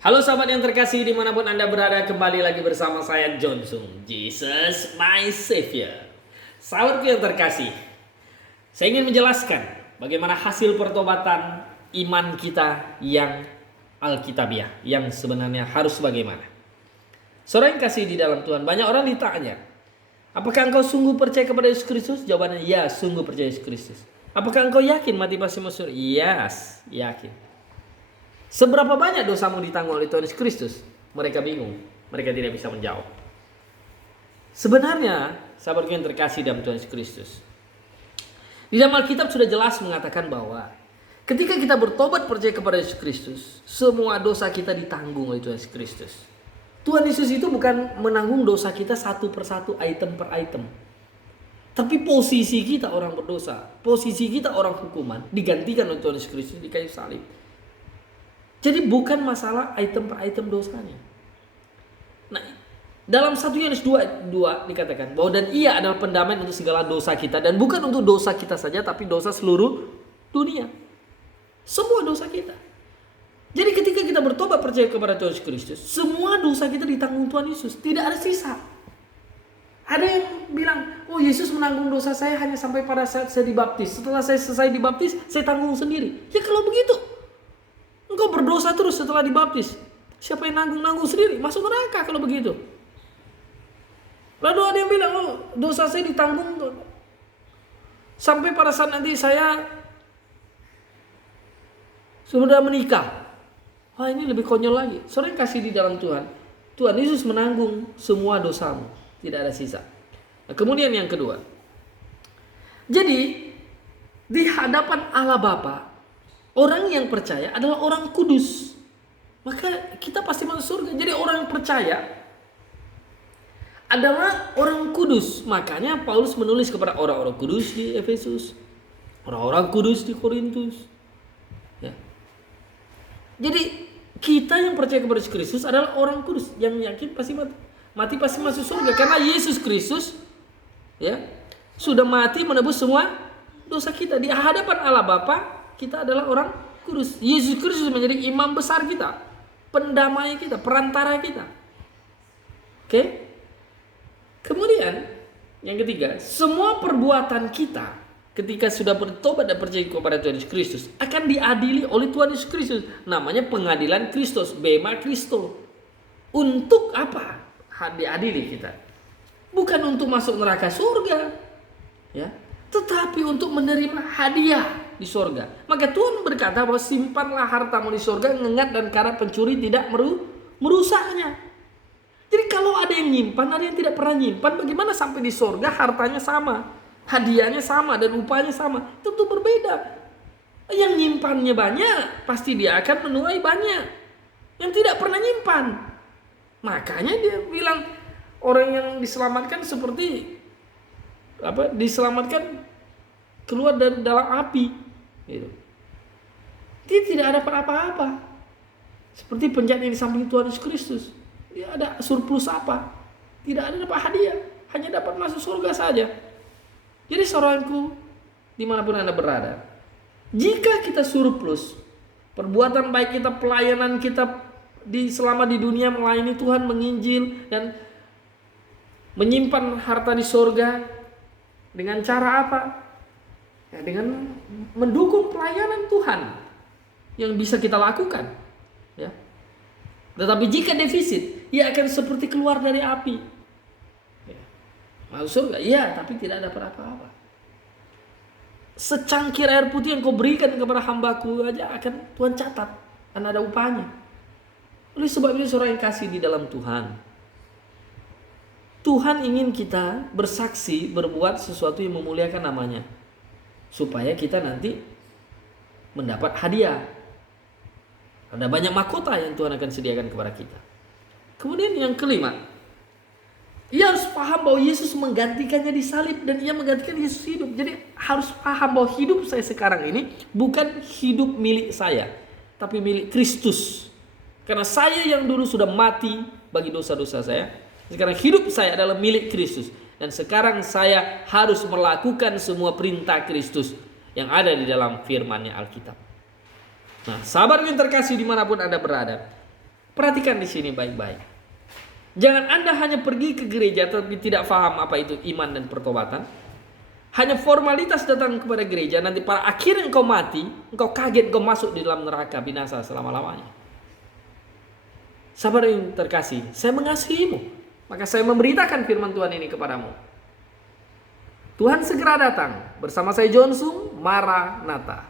Halo sahabat yang terkasih dimanapun Anda berada, kembali lagi bersama saya Johnson, Jesus my Savior. Sahabatku yang terkasih, saya ingin menjelaskan bagaimana hasil pertobatan iman kita yang alkitabiah, yang sebenarnya harus bagaimana. Saudara yang kasih di dalam Tuhan, banyak orang ditanya, apakah engkau sungguh percaya kepada Yesus Kristus? Jawabannya, ya, sungguh percaya Yesus Kristus. Apakah engkau yakin mati pasti masuk? Yes, yakin. Seberapa banyak dosamu ditanggung oleh Tuhan Yesus Kristus? Mereka bingung. Mereka tidak bisa menjawab. Sebenarnya, sahabat yang terkasih dalam Tuhan Yesus Kristus, di dalam Alkitab sudah jelas mengatakan bahwa ketika kita bertobat percaya kepada Yesus Kristus, semua dosa kita ditanggung oleh Tuhan Yesus Kristus. Tuhan Yesus itu bukan menanggung dosa kita satu persatu, item per item. Tapi posisi kita orang berdosa, posisi kita orang hukuman, digantikan oleh Tuhan Yesus Kristus di kayu salib. Jadi bukan masalah item per item dosanya. Nah, dalam 1 Yohanes 2 dikatakan bahwa dan ia adalah pendamaian untuk segala dosa kita, dan bukan untuk dosa kita saja tapi dosa seluruh dunia. Semua dosa kita. Jadi ketika kita bertobat percaya kepada Tuhan Yesus Kristus, semua dosa kita ditanggung Tuhan Yesus, tidak ada sisa. Ada yang bilang, oh Yesus menanggung dosa saya hanya sampai pada saat saya dibaptis. Setelah saya selesai dibaptis, saya tanggung sendiri. Ya kalau begitu, engkau berdosa terus setelah dibaptis. Siapa yang nanggung sendiri? Masuk neraka kalau begitu. Lalu ada yang bilang, oh dosa saya ditanggung sampai pada saat nanti saya sudah menikah. Wah, ini lebih konyol lagi. Saudara yang kasih di dalam Tuhan, Tuhan Yesus menanggung semua dosamu, tidak ada sisa. Nah, kemudian yang kedua, jadi di hadapan Allah Bapa, orang yang percaya adalah orang kudus. Maka kita pasti masuk surga. Jadi orang yang percaya adalah orang kudus. Makanya Paulus menulis kepada orang-orang kudus di Efesus, orang-orang kudus di Korintus. Ya. Jadi kita yang percaya kepada Yesus Kristus adalah orang kudus. Yang yakin pasti mati pasti masuk surga. Karena Yesus Kristus, ya, sudah mati menebus semua dosa kita. Di hadapan Allah Bapa, kita adalah orang kudus. Yesus Kristus menjadi imam besar kita, pendamai kita, perantara kita. Oke? Kemudian yang ketiga, semua perbuatan kita ketika sudah bertobat dan percaya kepada Tuhan Yesus Kristus akan diadili oleh Tuhan Yesus Kristus. Namanya pengadilan Kristus, bema Kristo. Untuk apa diadili kita? Bukan untuk masuk neraka surga, ya, tetapi untuk menerima hadiah di sorga. Maka Tuhan berkata bahwa simpanlah hartamu di sorga, ngengat dan karat pencuri tidak merusaknya. Jadi kalau ada yang nyimpan, ada yang tidak pernah nyimpan, bagaimana sampai di sorga hartanya sama, hadiahnya sama, dan upahnya sama? Tentu berbeda. Yang nyimpannya banyak, pasti dia akan menuai banyak. Yang tidak pernah nyimpan, makanya dia bilang orang yang diselamatkan seperti apa? Diselamatkan keluar dari dalam api. Gitu. Dia tidak ada apa-apa. Seperti penjahat yang di samping Tuhan Yesus Kristus. Dia ada surplus apa? Tidak ada dapat hadiah. Hanya dapat masuk surga saja. Jadi saudaraku, dimanapun Anda berada, jika kita surplus, perbuatan baik kita, pelayanan kita selama di dunia melayani Tuhan, menginjil, dan menyimpan harta di surga, dengan cara apa? Ya, dengan mendukung pelayanan Tuhan yang bisa kita lakukan, ya. Tetapi jika defisit, ia akan seperti keluar dari api. Ya. Masuk surga, iya, tapi tidak dapat apa-apa. Secangkir air putih yang kau berikan kepada hambaku aja akan Tuhan catat, akan ada upahnya. Oleh sebab itu saudara yang kasih di dalam Tuhan, Tuhan ingin kita bersaksi, berbuat sesuatu yang memuliakan namanya, supaya kita nanti mendapat hadiah. Ada banyak mahkota yang Tuhan akan sediakan kepada kita. Kemudian yang kelima, ia harus paham bahwa Yesus menggantikannya di salib, dan ia menggantikan Yesus hidup. Jadi harus paham bahwa hidup saya sekarang ini bukan hidup milik saya, tapi milik Kristus. Karena saya yang dulu sudah mati bagi dosa-dosa saya, sekarang hidup saya adalah milik Kristus. Dan sekarang saya harus melakukan semua perintah Kristus yang ada di dalam firman-Nya Alkitab. Nah, sahabat yang terkasih dimanapun Anda berada, Perhatikan di sini baik-baik. Jangan Anda hanya pergi ke gereja tapi tidak paham apa itu iman dan pertobatan. Hanya formalitas datang kepada gereja, nanti pada akhirnya engkau mati, engkau kaget, engkau masuk di dalam neraka binasa selama-lamanya. Sahabat yang terkasih, saya mengasihimu, maka saya memberitakan firman Tuhan ini kepadamu. Tuhan segera datang. Bersama saya John Sung, Maranatha.